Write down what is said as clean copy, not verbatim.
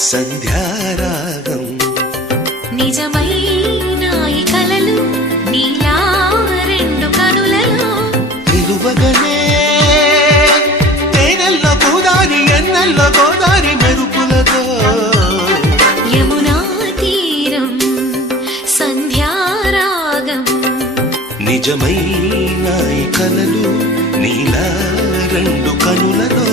సంధ్యారాగం నిజమైన ఈ కలలు నీలా రెండు కనులలో నిలువగనే తేనెల్లో గోదారి ఎన్నెల్లో గోదారి మెరుపులతో యమునా తీరం సంధ్యారాగం నిజమైన ఈ కలలు నీలా రెండు కనులలో